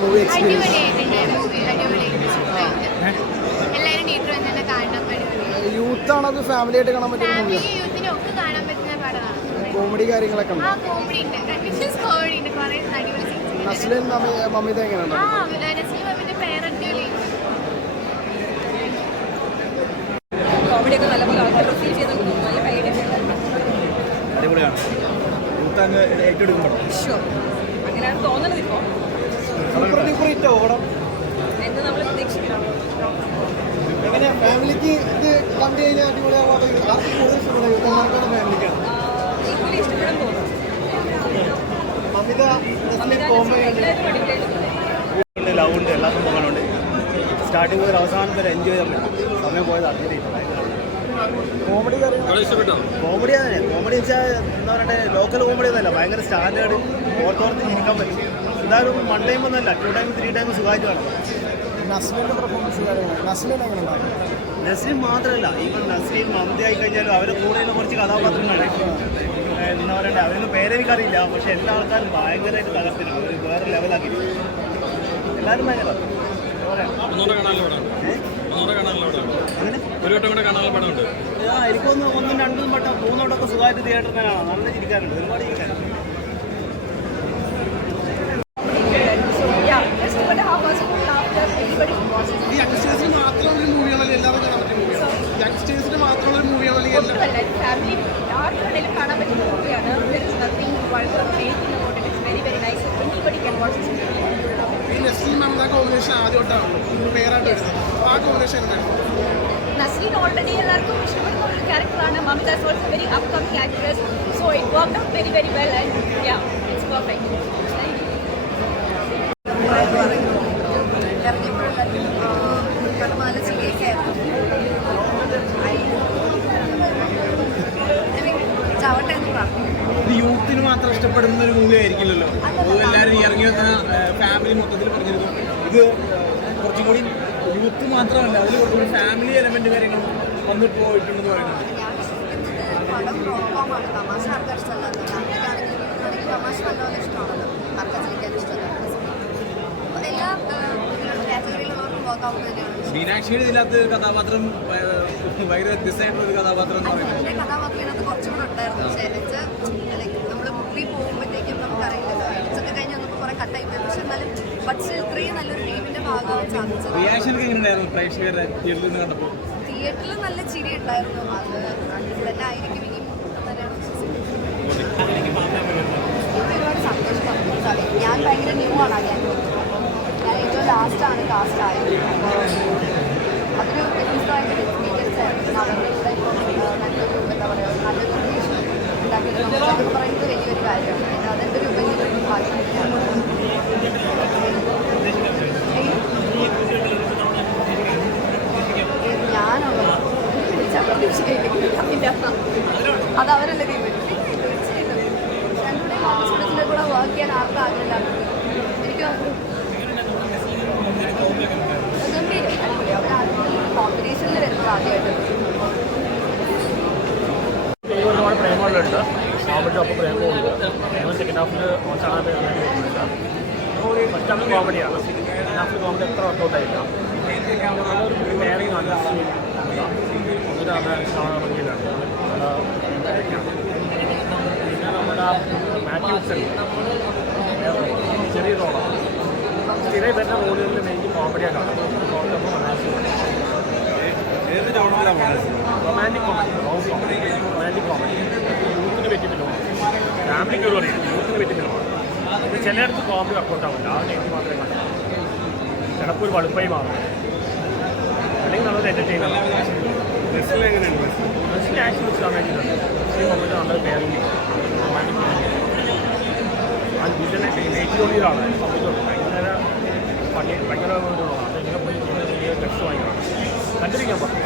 Movie experience യൂത്താണ് അത് family ആയിട്ട് കാണാൻ പറ്റുന്ന മൂവിയാണ്. കോമഡി കാര്യങ്ങളൊക്കെ ഉണ്ട്. നസ്ലിൻ മമിത എങ്ങനെയുണ്ട്? കോമഡിയൊക്കെ നല്ലപോലെ ആൾക്കാർ റിസീവ് ചെയ്തിട്ടുണ്ട്. നല്ല കൈയ്യടിയൊക്കെ അടിപൊളിയാണ്. യൂത്ത് അങ്ങ് ഏറ്റെടുക്കുമ്പോൾ അങ്ങനെയാണ് തോന്നുന്നത്. ഇപ്പോൾ എന്ന് നമ്മൾ പ്രതീക്ഷിക്കണം. എങ്ങനെ ഫാമിലിക്ക് ഇത് കണ്ടു കഴിഞ്ഞാൽ അടിപൊളിയാവാതെ ഫാമിലിക്കാണ് ഈക്വലി ഇഷ്ടപ്പെടാൻ തോന്നുന്നു. മമിത കോമഡി ലവ് ഉണ്ട്, എല്ലാ സംഭവങ്ങളുണ്ട്. സ്റ്റാർട്ടിങ് മുതൽ അവസാനം വരെ എൻജോയ് ചെയ്യാൻ പറ്റും. സമയം പോയത് അറിഞ്ഞിട്ടില്ല. കോമഡി കോമഡി തന്നെ. കോമഡി വെച്ചാൽ എന്താ പറയണ്ടേ, ലോക്കൽ കോമഡി ഒന്നല്ല, ഭയങ്കര സ്റ്റാൻഡേർഡ്. ഓർത്തോർത്ത് ഇരിക്കാൻ പറ്റും. എന്തായാലും 1 ടൈം ഒന്നല്ല, 2 ടൈം 3 ടൈം സുഖമായിട്ട് കാണാം. നസ്ലിൻ്റെ പെർഫോമൻസ് നസ്ലിൻ എങ്ങനെ ഉണ്ടാകും? നസ്ലിൻ മാത്രമല്ല, ഈവൻ നസ്ലിൻ മമത ആയി കഴിഞ്ഞാലും അവരുടെ കൂടെയുള്ള കുറച്ച് കഥാപാത്രങ്ങളാണ്. എന്താ പറയണ്ടേ, അവരൊന്നും പേരെനിക്കറിയില്ല, പക്ഷെ എല്ലാ ആൾക്കാരും ഭയങ്കരമായിട്ട് തകർത്തിട്ടുണ്ട്. ഒരു വേറെ ലെവലാക്കി എല്ലാവരും ഭയങ്കര അങ്ങനെ എനിക്കൊന്ന് 1, 2 വട്ടം 3 വട്ടമൊക്കെ സുഖമായിട്ട് തിയേറ്ററിൽ കാണാം. നല്ല ചിരിക്കാറുണ്ട്, ഒരുപാട് ചിരിക്കാറുണ്ട്. Naslin already എല്ലാവർക്കും ഇഷ്ടപ്പെടുന്ന ഒരു ക്യാരക്ടറാണ്. Mamitha is also very upcoming actress, so it worked out very very well and yeah, it's perfect. ഇത് യൂത്തിന് മാത്രം ഇഷ്ടപ്പെടുന്ന ഒരു മൂവി ആയിരിക്കില്ലല്ലോ. എല്ലാവരും ഇറങ്ങി വന്ന ഫാമിലി മൊത്തത്തിൽ പറഞ്ഞിരുന്നു. ഇത് കുറച്ചും കൂടി യൂത്ത് മാത്രമല്ല, അതിൽ കുറച്ചുകൂടി ഫാമിലി എലമെന്റ് കാര്യങ്ങൾ വന്നിട്ട് പോയിട്ടുണ്ടെന്ന് പറയുന്നത്. മീനാക്ഷിയുടെ ഇതിനകത്ത് കഥാപാത്രം ഭയങ്കര വ്യത്യസ്തമായിട്ടുള്ള ഒരു കഥാപാത്രം എന്ന് പറയുന്നത്. കുറച്ചുകൂടെ ഉണ്ടായിരുന്നു. പക്ഷേ നമ്മൾ മൂവി പോകുമ്പോഴത്തേക്കും നമുക്കറിയില്ലല്ലോ, ഇതൊക്കെ കഴിഞ്ഞ് വന്നപ്പോൾ കുറെ കട്ടായി പോയി. പക്ഷെ എന്നാലും ബട്ട് ഇത്രയും നല്ലൊരു ടീമിന്റെ ഭാഗമാവാൻ സാധിച്ചത്. റിയാക്ഷനൊക്കെ എങ്ങനെയുണ്ടായിരുന്നു പ്രേക്ഷകരുടെ തിയേറ്ററിൽ നിന്ന് കണ്ടപ്പോൾ? തിയേറ്ററിൽ നല്ല ചിരി ഉണ്ടായിരുന്നു. അത് തന്നെ ആയിരിക്കും ഇനി തന്നെയാണ് ഒരുപാട് സന്തോഷം. ഞാൻ ഭയങ്കര ന്യൂ ആണ്. ഞാൻ ഏറ്റവും ലാസ്റ്റാണ് കാസ്റ്റ് ആയത്. അതൊരു വ്യത്യസ്തമായിട്ടൊരു എക്സ്പീരിയൻസ് ആയിരുന്നു. അവരുടെ കൂടെ ഇപ്പോൾ നല്ലൊരു എന്താ പറയുക, നല്ലൊരു ഉണ്ടാക്കിയത് നമുക്ക് പറയുന്നത് വലിയൊരു കാര്യമാണ്. അതെൻ്റെ ഒരു വലിയൊരു ഭാഗ്യമാണ്. ഞാനുള്ളത് അത് അവരല്ലേ തീരുമാനിക്കും. രണ്ടുകൂടെ കൂടെ വർക്ക് ചെയ്യാൻ ആർക്കും ആഗ്രഹമില്ല. എനിക്ക് കോമ്പിനേഷനിൽ വരുന്നത് ആദ്യമായിട്ട്. ഒരുപാട് പ്രേമങ്ങളുണ്ട്. കോമഡിയുടെ ഒപ്പം പ്രേമമുണ്ട്. പ്രേമം സെക്കൻഡ് ഹാഫിൽ മോശമാണ്. ഫസ്റ്റ് ഹാഫ് കോമഡിയാണ്. സെക്കൻഡ് ഹാഫിൽ കോമഡി എത്ര വർക്കൗട്ടായില്ല. നല്ലൊരു പെയറിംഗ് ആണ്. ഒന്നിട്ട് നല്ല ഭംഗിയിലാണ്. പിന്നെ നമ്മുടെ മാത്യൂസ് ചെറിയ റോളാണ്. സ്ഥിരം വരുന്ന റോളുകളിൽ മെയിൻ കോമഡിയാണ് കാണുന്നത്. റൊമാൻറ്റിക് കോമഡി, റൊമാൻറ്റിക് കോമഡി യൂത്തിന് പറ്റിയ ഫിലിമാണ്. ഫാമിലിക്ക് ഒരു പറയും യൂത്തിന് പറ്റിയ ഫിലിമാണ്. ഇത് ചിലയിടത്ത് കോമഡി വർക്കൗട്ടാവില്ല. ആ ടൈമിൽ മാത്രമേ കണ്ടു. ചിലപ്പോൾ ഒരു വളുപ്പായി മാറും. അല്ലെങ്കിൽ നല്ലൊരു എൻ്റർടൈനറാണ്. ബസ്സിൽ ആക്ഷൻ വെച്ച് റൊമാൻറ്റിക്കുണ്ട്. ബസ്സിൽ കൊണ്ടിട്ട് നല്ലൊരു പേരിങ് റൊമാൻറ്റിക് അത് വീട്ടിലെ ഏറ്റവും സംബന്ധിച്ചുണ്ട്. ഭയങ്കര ഒരു അതിങ്ങനെ പോയി ഗസ്റ്റ് വാങ്ങിക്കണം. കണ്ടിരിക്കാൻ പറഞ്ഞു.